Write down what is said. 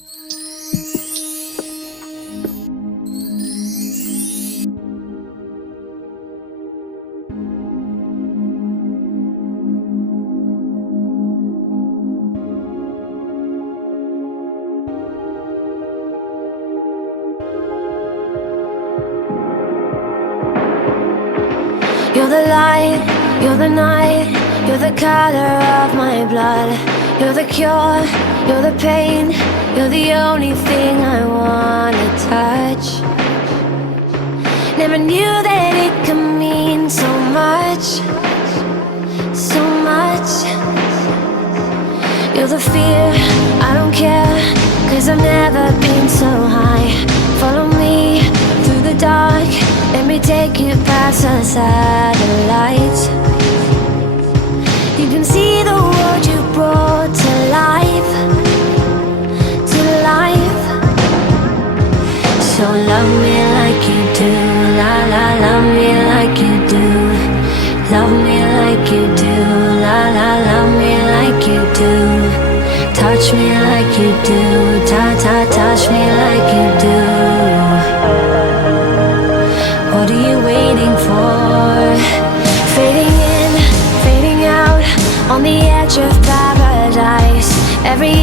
You're the light, you're the night, you're the color of my blood. You're the cure, you're the pain, you're the only thing I wanna touch. Never knew that it could mean so much, so much. You're the fear, I don't care, 'cause I've never been so high. Follow me through the dark, let me take you past the satellites. You can see the world you brought to life, to life. So love me like you do, la la, love me like you do. Love me like you do, la la, love me like you do. Touch me like you do, ta ta, touch me like you do. What are you waiting for? Fading in, fading out, on the edge of paradise. Every